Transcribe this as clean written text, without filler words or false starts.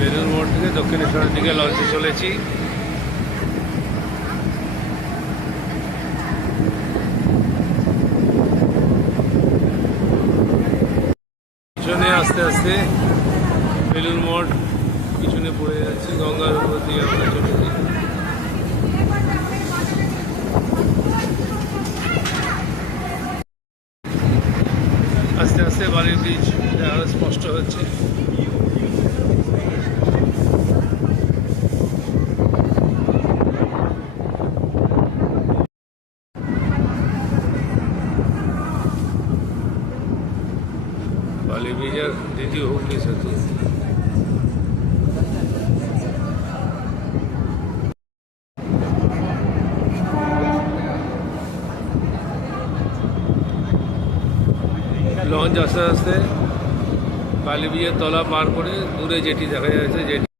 বেলুড় মোড় থেকে দক্ষিণেশ্বরের দিকে লঞ্চে চলেছি। পিছনে আস্তে আস্তে বেলুড় মোড় পিছনে পড়ে যাচ্ছে, গঙ্গার উপর দিয়ে আমরা চলেছি। আস্তে আস্তে বালির ব্রিজ আরো স্পষ্ট হচ্ছে। বালি ব্রিজের দ্বিতীয় হুগলি সেতু। লঞ্চ আস্তে আস্তে বালি ব্রিজের তলা পার করে দূরে যেটি দেখা যাচ্ছে, যেটি